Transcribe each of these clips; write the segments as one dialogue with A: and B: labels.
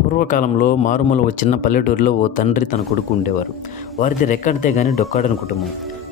A: పూర్వకాలంలో మారుమూల ఓ చిన్న పల్లెటూరులో ఓ తండ్రి తన కొడుకు ఉండేవారు. వారిది రెక్కడితే గానీ డొక్కాడని కుటుంబం.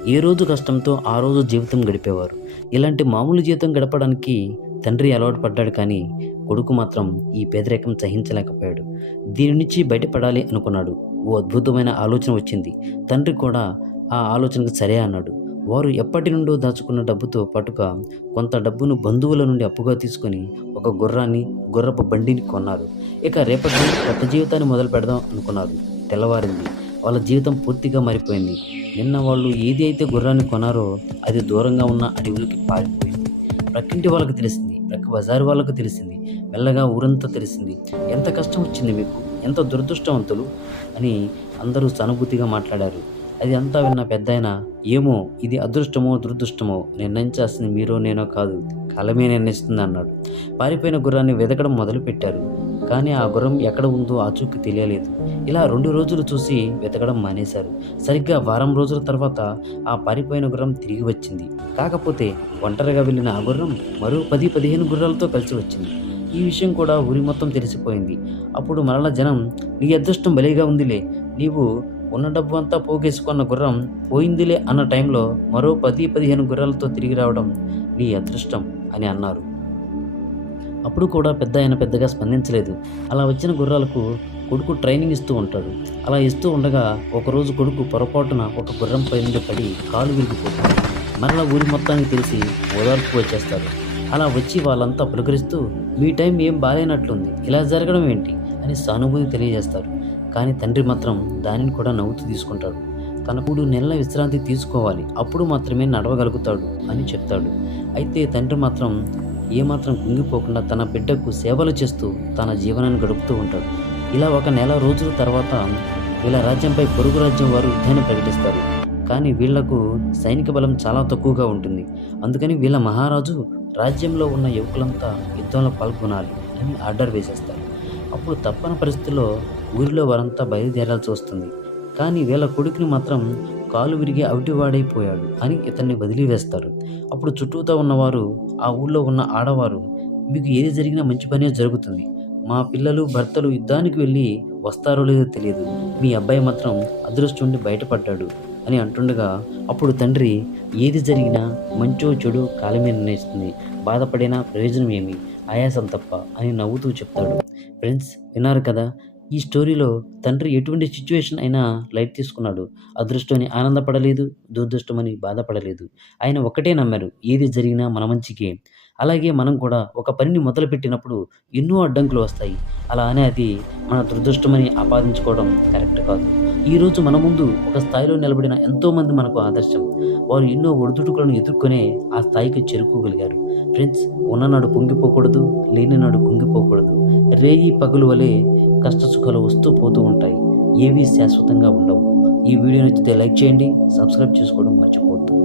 A: ఏ రోజు కష్టంతో ఆ రోజు జీవితం గడిపేవారు. ఇలాంటి మామూలు జీవితం గడపడానికి తండ్రి అలవాటు పడ్డాడు కానీ కొడుకు మాత్రం ఈ పేదరికం సహించలేకపోయాడు. దీని నుంచి బయటపడాలి అనుకున్నాడు. ఓ అద్భుతమైన ఆలోచన వచ్చింది. తండ్రి కూడా ఆ ఆలోచనకు సరే అన్నాడు. వారు ఎప్పటి నుండో దాచుకున్న డబ్బుతో పాటుగా కొంత డబ్బును బంధువుల నుండి అప్పుగా తీసుకొని ఒక గుర్రాన్ని గుర్రపు బండిని కొన్నారు. ఇక రేపటి నుండి కొత్త జీవితాన్ని మొదలు పెడదాం అనుకున్నారు. తెల్లవారింది. వాళ్ళ జీవితం పూర్తిగా మారిపోయింది. నిన్న వాళ్ళు ఏది అయితే గుర్రాన్ని కొనారో అది దూరంగా ఉన్న అడవులకి పారిపోయింది. ప్రక్కింటి వాళ్ళకి తెలిసింది ప్రక్క బజారు వాళ్ళకు తెలిసింది మెల్లగా ఊరంతా తెలిసింది. ఎంత కష్టం వచ్చింది మీకు? ఎంత దురదృష్టవంతులు? అని అందరూ సానుభూతిగా మాట్లాడారు. అది అంతా విన్న పెద్దాయన ఏమో ఇది అదృష్టమో దురదృష్టమో నిర్ణయించాల్సింది మీరో నేనో కాదు కాలమే నిర్ణయిస్తుంది అన్నాడు పారిపోయిన గుర్రాన్ని వెతకడం మొదలుపెట్టారు. కానీ ఆ గుర్రం ఎక్కడ ఉందో ఆచూకీ తెలియలేదు. ఇలా రెండు రోజులు చూసి వెతకడం మానేశారు. సరిగ్గా వారం రోజుల తర్వాత ఆ పారిపోయిన గుర్రం తిరిగి వచ్చింది. కాకపోతే ఒంటరిగా వెళ్ళిన ఆ గుర్రం మరో పది పదిహేను గుర్రాలతో కలిసి వచ్చింది. ఈ విషయం కూడా ఊరి మొత్తం తెలిసిపోయింది. అప్పుడు మరల జనం నీ అదృష్టం బలిగా ఉందిలే. నీవు ఉన్న డబ్బు అంతా పోగేసుకున్న గుర్రం పోయిందిలే అన్న టైంలో మరో పది పదిహేను గుర్రాలతో తిరిగి రావడం నీ అదృష్టం అని అన్నారు. అప్పుడు కూడా పెద్ద ఆయన పెద్దగా స్పందించలేదు. అలా వచ్చిన గుర్రాలకు కొడుకు ట్రైనింగ్ ఇస్తూ ఉంటాడు. అలా ఇస్తూ ఉండగా ఒకరోజు కొడుకు పొరపాటున ఒక గుర్రం పై నుండి పడి కాలు విరిగిపోతుంది మరలా ఊరి మొత్తానికి తెలిసి ఓదార్పు వచ్చేస్తారు అలా వచ్చి వాళ్ళంతా పులకరిస్తూ మీ టైం ఏం బాగాలేనట్లుంది ఇలా జరగడం ఏంటి? అని సానుభూతి తెలియజేస్తారు కానీ తండ్రి మాత్రం దానిని కూడా నవ్వుతూ తీసుకుంటాడు. తన మూడు నెలల విశ్రాంతి తీసుకోవాలి. అప్పుడు మాత్రమే నడవగలుగుతాడు అని చెప్తాడు. అయితే తండ్రి మాత్రం ఏమాత్రం కుంగిపోకుండా తన బిడ్డకు సేవలు చేస్తూ తన జీవనాన్ని గడుపుతూ ఉంటాడు. ఇలా ఒక నెల రోజుల తర్వాత వీళ్ళ రాజ్యంపై పొరుగు రాజ్యం వారు యుద్ధాన్ని ప్రకటిస్తారు. కానీ వీళ్ళకు సైనిక బలం చాలా తక్కువగా ఉంటుంది. అందుకని వీళ్ళ మహారాజు రాజ్యంలో ఉన్న యువకులంతా యుద్ధంలో పాల్గొనాలి అని ఆర్డర్ వేసేస్తారు. అప్పుడు తప్పని పరిస్థితుల్లో ఊరిలో వారంతా బయలుదేరాల్సి వస్తుంది. కానీ వీళ్ళ కొడుకుని మాత్రం కాలు విరిగి అవిటివాడైపోయాడు అని ఇతన్ని వదిలివేస్తారు అప్పుడు చుట్టూతో ఉన్నవారు ఆ ఊళ్ళో ఉన్న ఆడవారు మీకు ఏది జరిగినా మంచి పనే జరుగుతుంది. మా పిల్లలు భర్తలు యుద్ధానికి వెళ్ళి వస్తారో లేదో తెలియదు. మీ అబ్బాయి మాత్రం అదృష్టం నుండి బయటపడ్డాడు అని అంటుండగా అప్పుడు తండ్రి ఏది జరిగినా మంచో చెడు కాలమే నిర్ణయిస్తుంది. బాధపడినా ప్రయోజనం ఏమి? ఆయాసం తప్ప అని నవ్వుతూ చెప్తాడు. ఫ్రెండ్స్ విన్నారు కదా? ఈ స్టోరీలో తండ్రి ఎటువంటి సిచ్యువేషన్ అయినా లైట్ తీసుకున్నాడు. అదృష్టమని ఆనందపడలేదు దురదృష్టమని బాధపడలేదు. ఆయన ఒకటే నమ్మారు ఏది జరిగినా మన మంచికే. అలాగే మనం కూడా ఒక పనిని మొదలుపెట్టినప్పుడు ఎన్నో అడ్డంకులు వస్తాయి. అలా అనే అది మన దురదృష్టమని ఆపాదించుకోవడం కరెక్ట్ కాదు. ఈరోజు మన ముందు ఒక స్థాయిలో నిలబడిన ఎంతోమంది మనకు ఆదర్శం. వారు ఎన్నో ఒడిదుడుకులను ఎదుర్కొనే ఆ స్థాయికి చేరుకోగలిగారు. ఫ్రెండ్స్ ఉన్ననాడు పొంగిపోకూడదు లేనినాడు కుంగిపోకూడదు. రేయి పగులు వలె కష్ట సుఖాలు వస్తూ పోతూ ఉంటాయి. ఏవీ శాశ్వతంగా ఉండవు. ఈ వీడియో నచ్చితే లైక్ చేయండి సబ్స్క్రైబ్ చేసుకోవడం మర్చిపోవద్దు.